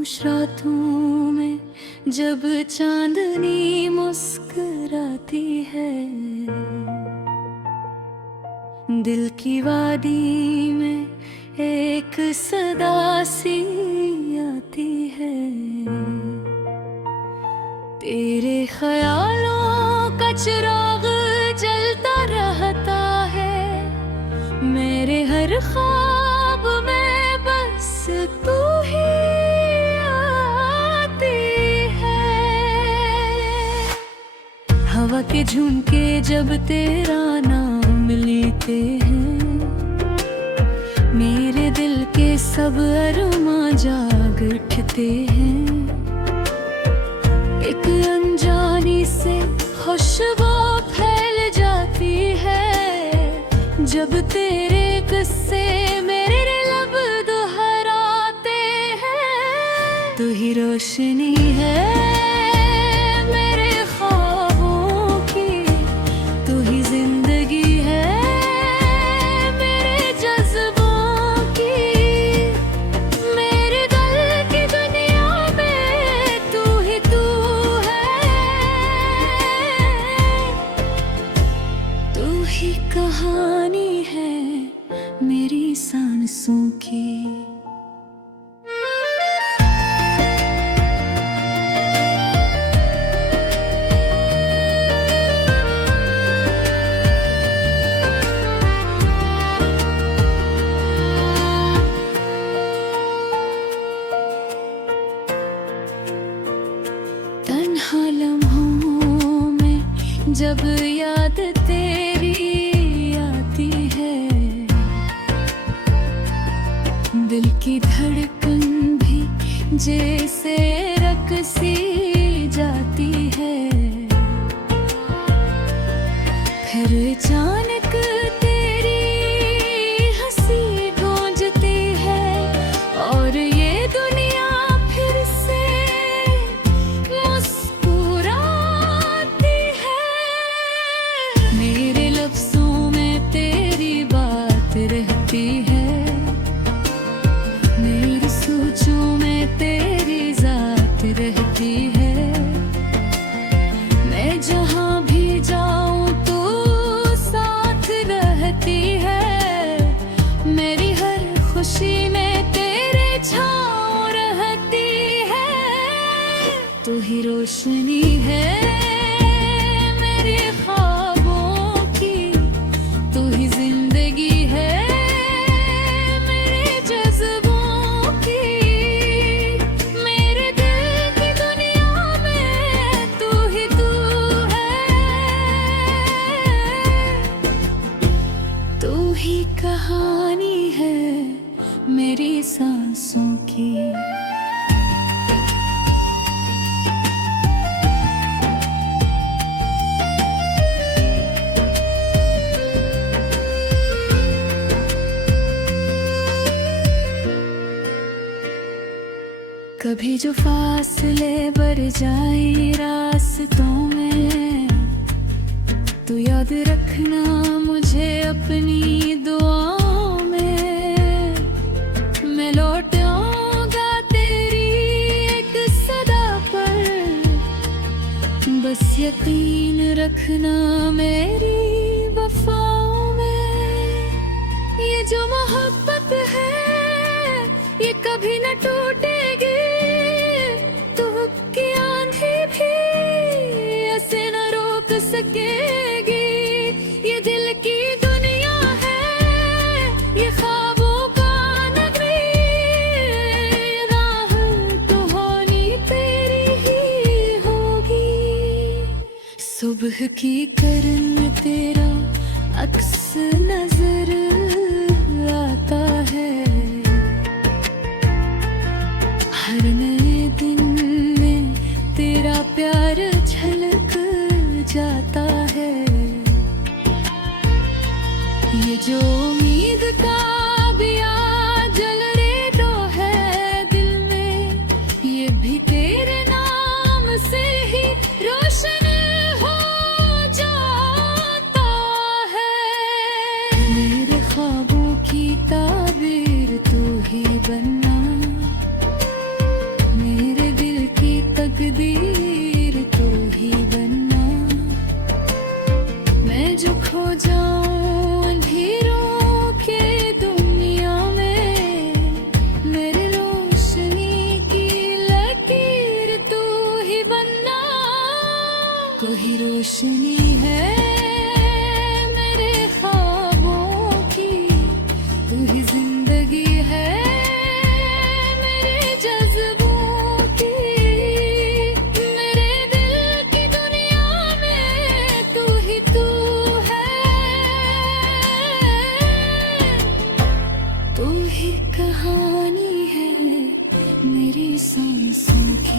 खामोश रातों में जब चांदनी मुस्कुराती है, दिल की वादी में एक सदा सी आती है। तेरे ख्यालों का चिराग जलता रहता है, मेरे हर ख्वाब में बस तू ही आती है। हवा के झुमके जब तेरा नाम लेते हैं, मेरे दिल के सब अरमां जाग उठते हैं। एक अनजानी से खुशबू फैल जाती है, जब तेरे किस्से मेरे लब दोहराते हैं। तू ही रोशनी है मेरे ख्वाबों की, तू ही जिंदगी है मेरे जज्बों की। मेरे दिल की दुनिया में तू ही तू है, तू ही कहानी है मेरी सांसों की। तन्हा लम्हों में जब याद तेरी आती है, दिल की धड़कन भी जैसे रकसी जाती है। फिर अचानक तेरी हंसी गूंजती है, और ये दुनिया फिर से मुस्कुराती है। मेरे लफ्ज़ों में तेरी बात रहती है, मेरी सोचों में तेरी ज़ात रहती है। मैं जहाँ भी जाऊँ तू साथ रहती है, मेरी हर खुशी में तेरे छाँव रहती है। तू ही रोशनी है मेरे ख्वाबों की, तू ही जिंदगी है मेरे जज्बों की। मेरे दिल की दुनिया में तू ही तू है, तू ही कहानी है मेरी सांसों की। कभी जो फासले बढ़ जाए रास्तों में, तू याद रखना मुझे अपनी दुआओं में। मैं लौट आऊंगा तेरी एक सदा पर, बस यकीन रखना मेरी वफाओं में। ये जो मोहब्बत है ये कभी न टूटेगी, की आंधी भी ऐसे न रोक सकेगी। ये दिल की दुनिया है, ये ख्वाबों का नगरी, राह तो होनी तेरी ही होगी। सुबह की किरण तेरा अक्स नजर आता है, हर नए दिन में तेरा प्यार झलक जाता है। ये जो उम्मीद का बिया जल रे तो है दिल में, ये भी तेरे नाम से ही रोशन हो जाता है। मेरे ख्वाबों की ताबीर तू ही बनना, तू ही रोशनी है मेरे ख्वाबों की, तू ही जिंदगी है मेरे जज्बों की। मेरे दिल की दुनिया में तू ही तू है, तू ही कहानी है मेरी सांसों की।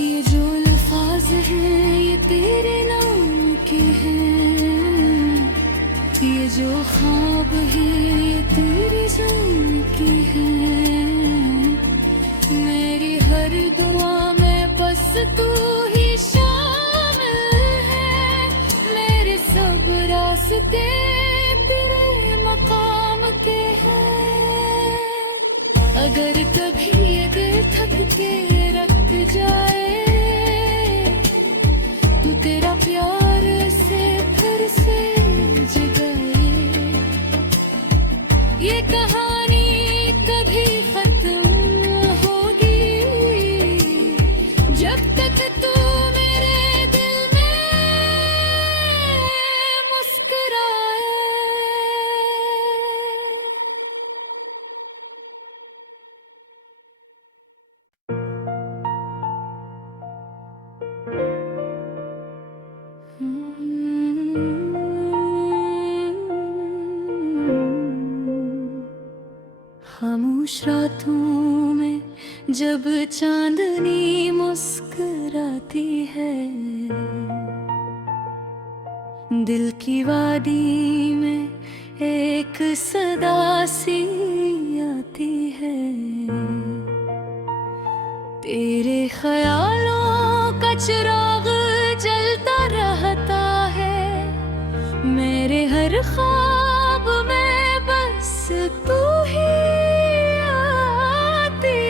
ये जो अल्फाज हैं ये तेरे नाम के हैं, ये जो ख्वाब हैं ये तेरी जान के हैं। मेरी हर दुआ में बस तू ही शामिल है, मेरे सब रास्ते तेरे मकाम के हैं। अगर कभी ये दिल थक के रख जाए, तू तेरा प्यार से फिर से जगाए। ये कहानी कभी खत्म होगी जब तक तू मेरे दिल में मुस्कुराए। खामोश रातों में जब चांदनी मुस्कुराती है, दिल की वादी में एक सदा सी आती है। तेरे ख्यालों का चिराग जलता रहता है, मेरे हर ख्वाब में बस तू ही आती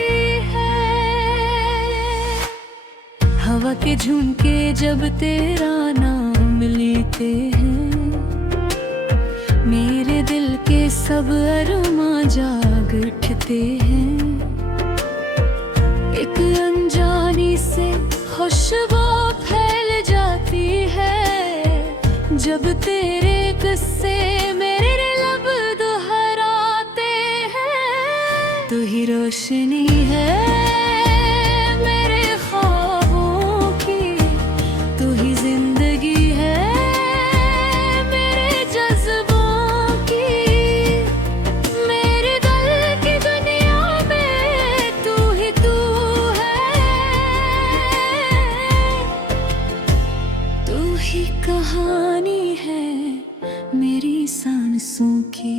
है। हवा के झुमके जब तेरा नाम लेते हैं, मेरे दिल के सब अरमां जाग उठते हैं। एक अनजानी से खुशबू फैल जाती है, जब तेरे किस्से मेरे लब दोहराते हैं। तू ही रोशनी है मेरे ख्वाबों की, तू ही जिंदगी है मेरे जज्बों की। मेरे दिल की दुनिया में तू ही तू है, तू ही कहानी है मेरी सांसों की।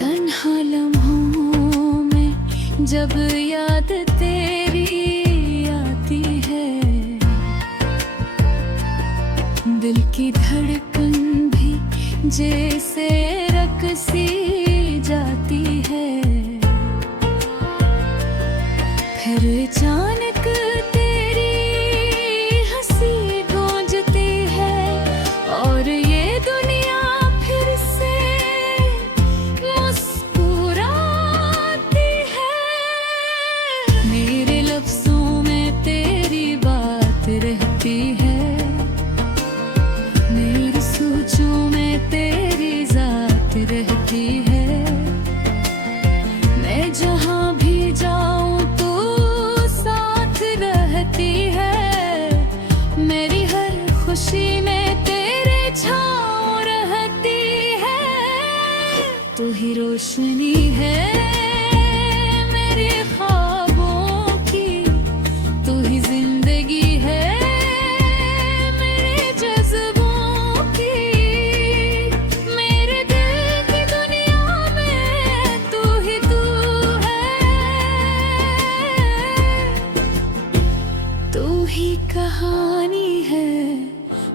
तन्हा लम्हों में जब याद तेरी आती है, दिल की धड़कन भी जैसे रकसी जाती है। फिर अचानक तेरी हंसी गूंजती है, और ये दुनिया फिर से मुस्कुराती है। मेरे लफ्जों में तेरी बात रहती है, मेरी सोचों में तेरी जात रहती है। मैं जहाँ भी जाऊँ तू साथ रहती है, मेरी हर खुशी में तेरे छाँव रहती है। तू ही रोशनी है मेरे ख्वाबों की, तू ही जिंदगी है मेरे जज्बों की। मेरे दिल की दुनिया में तू ही तू है, तू ही कहानी है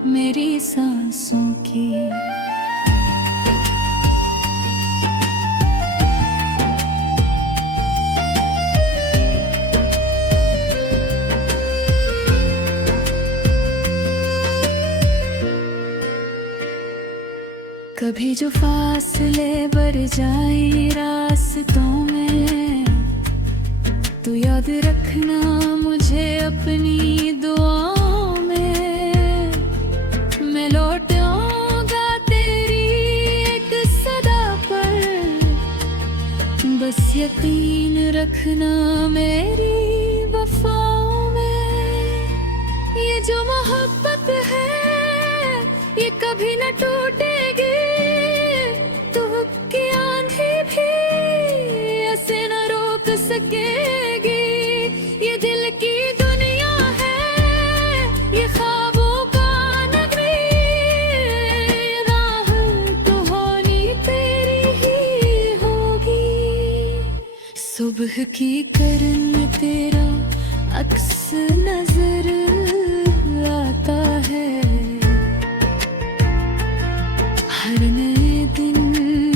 मेरी सांसों की। कभी जो फासले बढ़ जाए रास्तों में, तू याद रखना मुझे अपनी दुआओं में। मैं लौट आऊंगा तेरी एक सदा पर, बस यकीन रखना मेरी वफाओं में। ये जो मोहब्बत है ये कभी न टूटेगी, धूप की आंधी भी ऐसे न रोक सकेगी। ये दिल की दुनिया है, ये ख्वाबों का नगरी, राह तो होनी तेरी ही होगी। सुबह की करन तेरा अक्स नजर आता है, हर नए दिन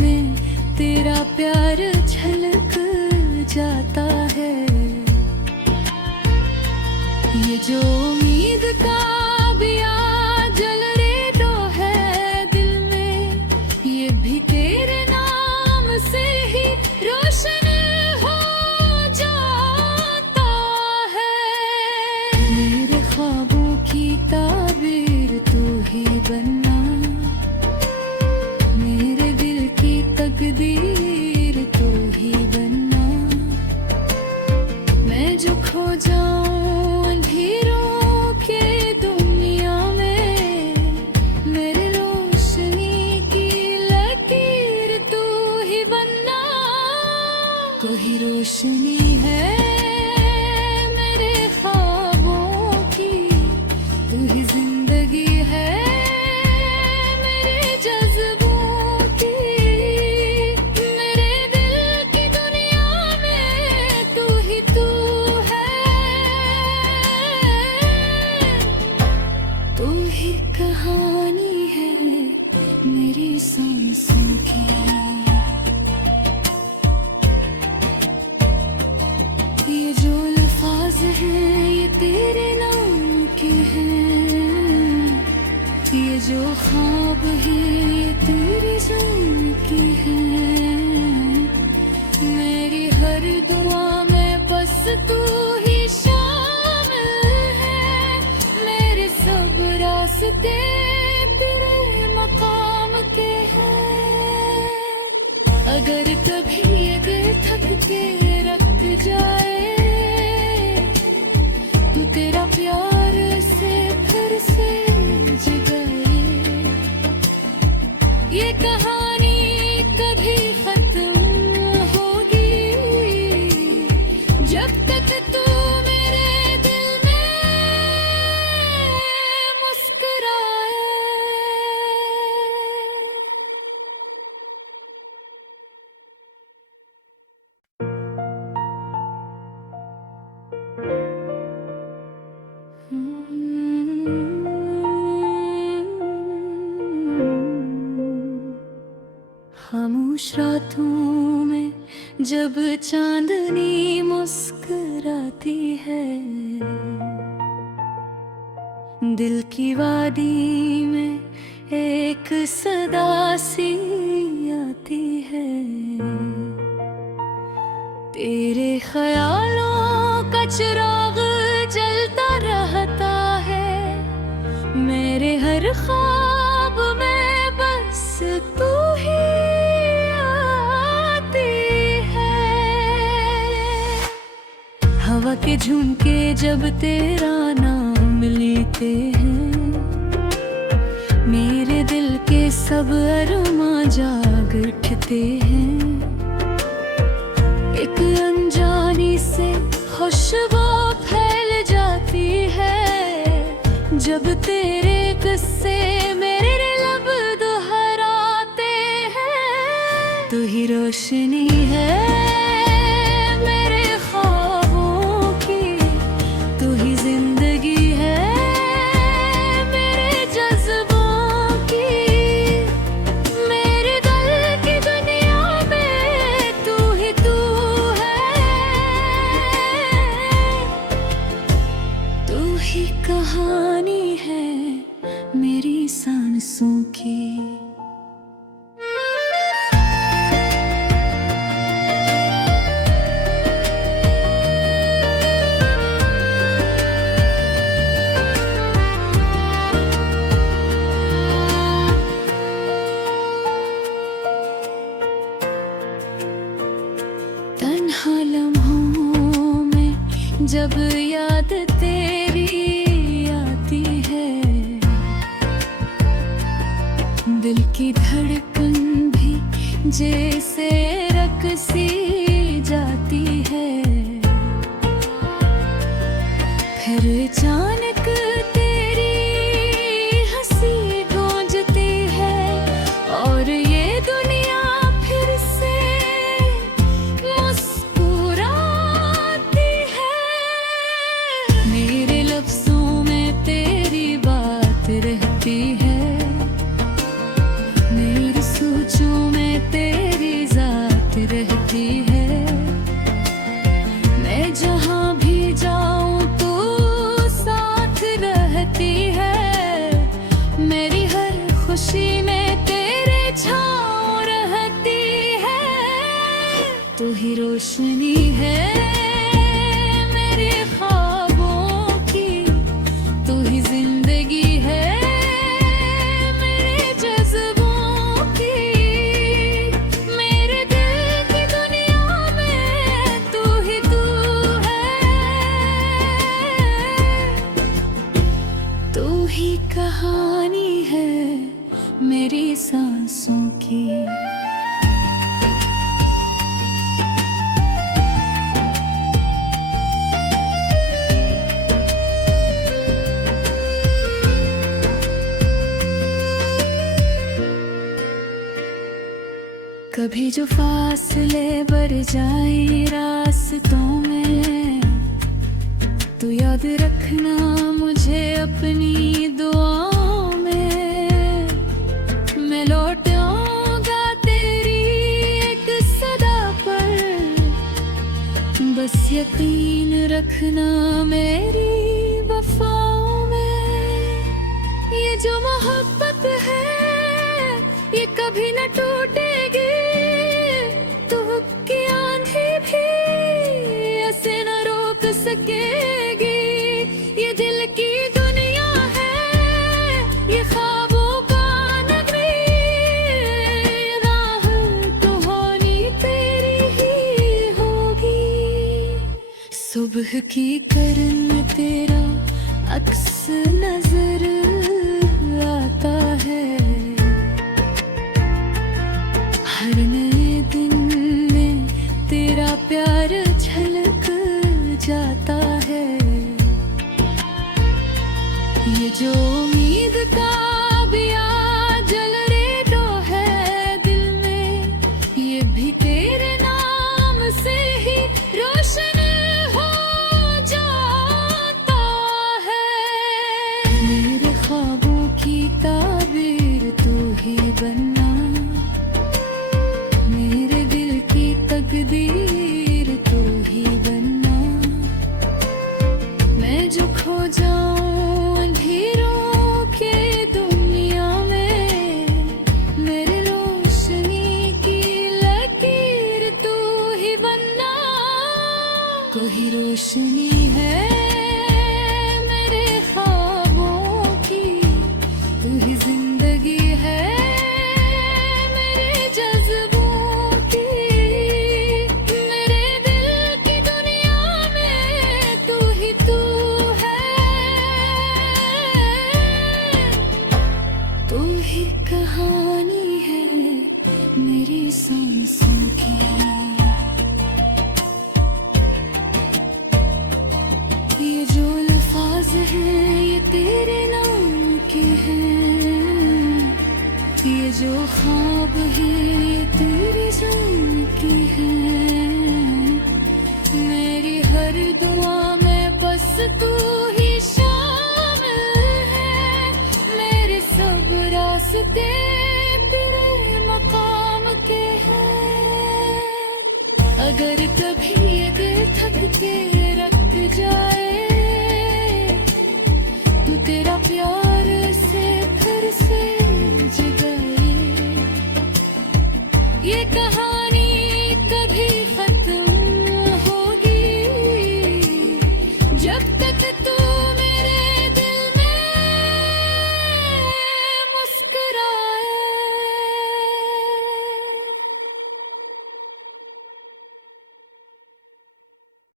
में तेरा प्यार झलक जाता है। ये जो उम्मीद का बिया जल रे तो है दिल में, ये भी तेरे नाम से ही रोशन हो जाता है। मेरे ख्वाबों की ताबीर तू ही बनना, मेरे दिल की तकदीर तू ही बनना। मैं जो खो जाऊं अंधेरों के दुनिया में, मेरे रोशनी की लकीर तू ही बनना। कोई रोशनी है मेरे ख्वाबों की, तू ही जिंदगी है मेरे जज्बों की। मेरे दिल की दुनिया में तू ही तू है, तू ही कहानी है मेरी सांसों की। ये जो अल्फाज हैं ये तेरे नाम के हैं, ये जो ख्वाब है ये तेरी जान की है। मेरी हर दुआ में बस तू ही शामिल है, मेरे सब रास्ते तेरे मकाम के हैं। अगर कभी ये दिल थक के रख जाए, तू तेरा प्यार से फिर से जगाए। ये कहानी कभी खत्म होगी, जब तक तू मेरे दिल में मुस्कुराए। खामोश रातों में जब चांदनी मुस्कुराती है, दिल की वादी में एक सदा सी आती है। तेरे ख्यालों का चिराग जलता रहता है, मेरे हर ख्वाब में बस तू ही हवा के झुमके जब तेरा नाम लेते हैं, मेरे दिल के सब अरमां जाग उठते हैं। एक अनजानी से खुशबू फैल जाती है, जब तेरे किस्से मेरे लब दोहराते हैं। तू ही रोशनी है जब याद तेरी आती है, दिल की धड़कन भी जैसे रकसी जाती है। फिर अचानक तेरी हंसी गूंजती है और ये दुनिया फिर से मुस्कुराती है। मेरे लफ्जों में तेरी बात रहती है, मेरी सोचों में तेरी जात रहती है। मैं जहाँ भी जाऊँ तो साथ रहती है, मेरी हर खुशी में तेरे छाँव रहती है। तू ही रोशनी है मेरे ख्वाबों की, तू ही जिंदगी है मेरे जज्बों की। मेरे दिल की दुनिया में तू ही तू है, तू ही कहानी है मेरी सांसों की। कभी जो फासले बढ़ जाए रास्तों में, तू याद रखना मुझे अपनी दुआओं में। मैं लौट आऊंगा तेरी एक सदा पर, बस यकीन रखना मेरी वफाओं में। ये जो मोहब्बत है ये कभी न टूटेगी, की आंधी भी ऐसे न रोक सकेगी। ये दिल की दुनिया है, ये ख्वाबों का नगरी, राह तो होनी तेरी ही होगी। सुबह की किरण तेरा अक्स नजर आता है, हर नए दिन तेरा प्यार झलक जाता है। ये जो उम्मीद का दिया जल रे तो है दिल में, ये भी तेरे नाम से ही रोशन हो जाता है। मेरे ख्वाबों की ताबीर तू ही बनना, मेरे दिल की तकदीर तू ही बनना। मैं जो खो जाऊं अंधेरों के दुनिया में, मेरे रोशनी की लकीर तू ही बनना। कोई रोशनी है मेरे ख्वाबों की, तू ही जिंदगी है मेरे जज्बों की। मेरे दिल की दुनिया में तू ही तू है, तू ही कहानी है मेरी सांसों की। ये जो अल्फाज हैं ये तेरे नाम के हैं, ये जो ख्वाब है ये तेरी जान की है। मेरी हर दुआ में बस तू ही शामिल है, मेरे सब रास्ते तेरे मकाम के हैं। अगर कभी ये दिल थक के रख जाए, तू तेरा प्यार से फिर से जगाए। ये कहा